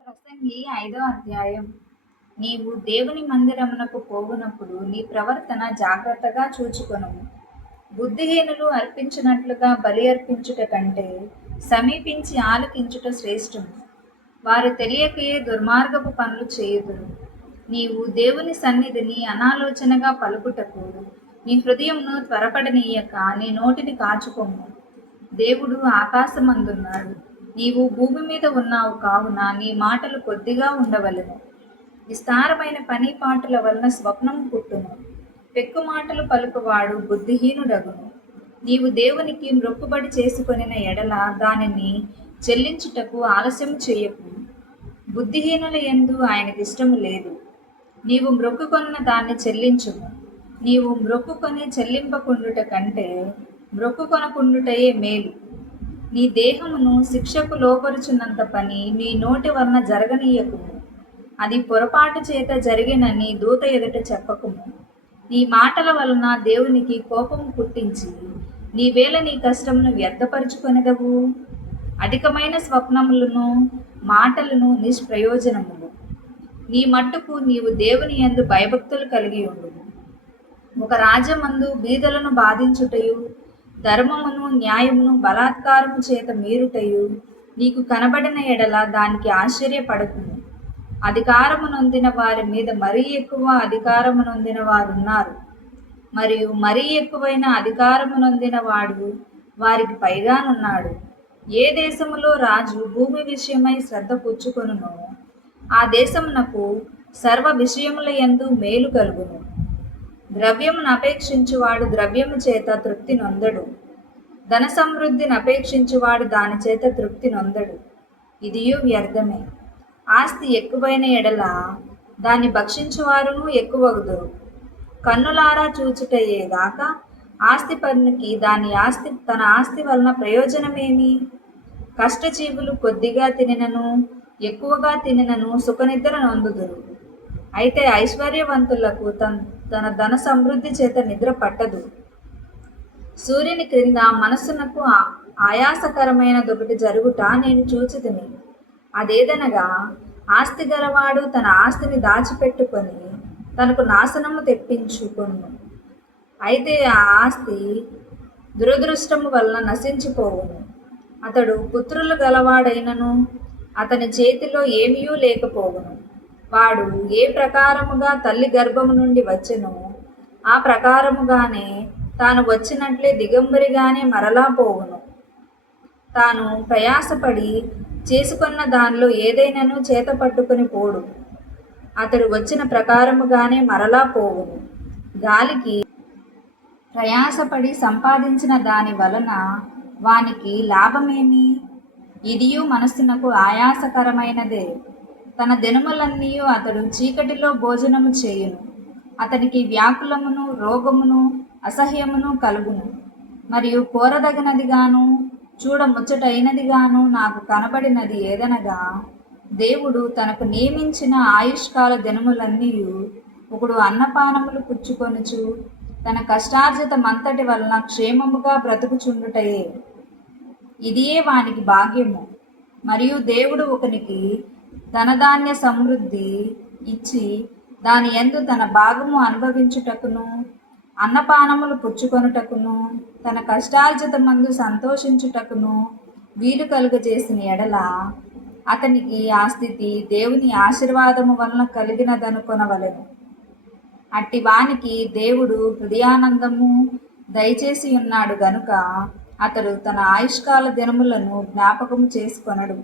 ప్రసంగి 5వ అధ్యాయం. నీవు దేవుని మందిరమునకు పోవునప్పుడు నీ ప్రవర్తన జాగ్రత్తగా చూచుకొనుము. బుద్ధిహీనులు అర్పించినట్లుగా బలి అర్పించుట కంటే సమీపించి ఆలకించుట శ్రేష్టము. వారు తెలియకయే దుర్మార్గపు పనులు చేయుదురు. నీవు దేవుని సన్నిధిని అనాలోచనగా పలుకుటకు నీ హృదయంను త్వరపడనీయక నీ నోటిని కాచుకొమ్ము. దేవుడు ఆకాశమందున్నాడు, నీవు భూమి మీద ఉన్నావు కావున నీ మాటలు కొద్దిగా ఉండవలెను. విస్తారమైన పని పాటుల వలన స్వప్నము పుట్టును, పెక్కు మాటలు పలుకువాడు బుద్ధిహీనుడగును. నీవు దేవునికి మ్రొక్కుబడి చేసుకొనిన ఎడల దానిని చెల్లించుటకు ఆలస్యం చేయకు. బుద్ధిహీనుల యందు ఆయనకిష్టము లేదు. నీవు మ్రొక్కుకొన్న దాన్ని చెల్లించుము. నీవు మ్రొక్కుకొని చెల్లింపకుండుట కంటే మ్రొక్కుకొనకుండుటయే మేలు. నీ దేహమును శిక్షకు లోపరుచున్నంత పని నీ నోటి వలన జరగనీయకుము. అది పొరపాటు చేత జరిగినని దూత ఎదుట చెప్పకుము. నీ మాటల వలన దేవునికి కోపము పుట్టించి నీవేళ నీ కష్టమును వ్యర్థపరుచుకొనెదవు. అధికమైన స్వప్నములను మాటలను నిష్ప్రయోజనములు. నీ మట్టుకు నీవు దేవుని యందు భయభక్తులు కలిగి ఉండుము. ఒక రాజ్యమందు బీదలను బాధించుటయు ధర్మమును న్యాయమును బలాత్కారము చేత మీరుటయు నీకు కనబడిన ఎడల దానికి ఆశ్చర్యపడకుము. అధికారము నొందిన వారి మీద మరీ ఎక్కువ అధికారము నొందిన వారున్నారు, మరియు మరీ ఎక్కువైన అధికారము నొందిన వాడు వారికి పైగానున్నాడు. ఏ దేశములో రాజు భూమి విషయమై శ్రద్ధ పుచ్చుకొనునో ఆ దేశమునకు సర్వ విషయముల యందు మేలు కలుగును. ద్రవ్యమును అపేక్షించువాడు ద్రవ్యము చేత తృప్తి నొందడు, ధన సమృద్ధిని అపేక్షించువాడు దాని చేత తృప్తి నొందడు. ఇదియు వ్యర్థమే. ఆస్తి ఎక్కువైన ఎడల దాన్ని భక్షించువారును ఎక్కువగుదురు. కన్నులారా చూచుటయే గాక ఆస్తిపరునికి తన ఆస్తి వలన ప్రయోజనమేమి? కష్టజీవులు కొద్దిగా తినినను ఎక్కువగా తినినను సుఖనిద్ర నొందుదురు. అయితే ఐశ్వర్యవంతులకు తన ధన సమృద్ధి చేత నిద్ర పట్టదు. సూర్యుని క్రింద మనస్సునకు ఆయాసకరమైనదొకటి జరుగుట నేను చూచితిని. అదేదనగా, ఆస్తి గలవాడు తన ఆస్తిని దాచిపెట్టుకొని తనకు నాశనము తెప్పించుకొను. అయితే ఆ ఆస్తి దురదృష్టము వలన నశించిపోవును. అతడు పుత్రులు గలవాడైనను అతని చేతిలో ఏమీయూ లేకపోవును. వాడు ఏ ప్రకారముగా తల్లి గర్భము నుండి వచ్చెనో ఆ ప్రకారముగానే తాను వచ్చినట్లే దిగంబరిగానే మరలా పోవును. తాను ప్రయాసపడి చేసుకున్న దానిలో ఏదైనాను చేత పట్టుకుని పోడు. అతడు వచ్చిన ప్రకారముగానే మరలా పోవును. గాలికి ప్రయాసపడి సంపాదించిన దాని వలన వానికి లాభమేమి? ఇదియు మనస్సునకు ఆయాసకరమైనదే. తన దినములన్నీ అతడు చీకటిలో భోజనము చేయును. అతనికి వ్యాకులమును రోగమును అసహ్యమును కలుగును. మరియు కోరదగినదిగాను చూడముచ్చటైనదిగాను నాకు కనబడినది ఏదనగా, దేవుడు తనకు నియమించిన ఆయుష్కాల దినములన్నీ ఒకడు అన్నపానములు పుచ్చుకొనుచు తన కష్టార్జితమంతటి వలన క్షేమముగా బ్రతుకుచుండుటయే. ఇదియే వానికి భాగ్యము. మరియు దేవుడు ఒకనికి ధనధాన్య సమృద్ధి ఇచ్చి దాని యందు తన భాగము అనుభవించుటకును అన్నపానములు పుచ్చుకొనుటకును తన కష్టార్జితమందు సంతోషించుటకును వీలు కలుగజేసిన ఎడల అతనికి ఆ స్థితి దేవుని ఆశీర్వాదము వలన కలిగినదనుకొనవలెను. అట్టి వానికి దేవుడు హృదయానందము దయచేసి ఉన్నాడు గనుక అతడు తన ఆయుష్కాల దినములను జ్ఞాపకము చేసుకొనడు.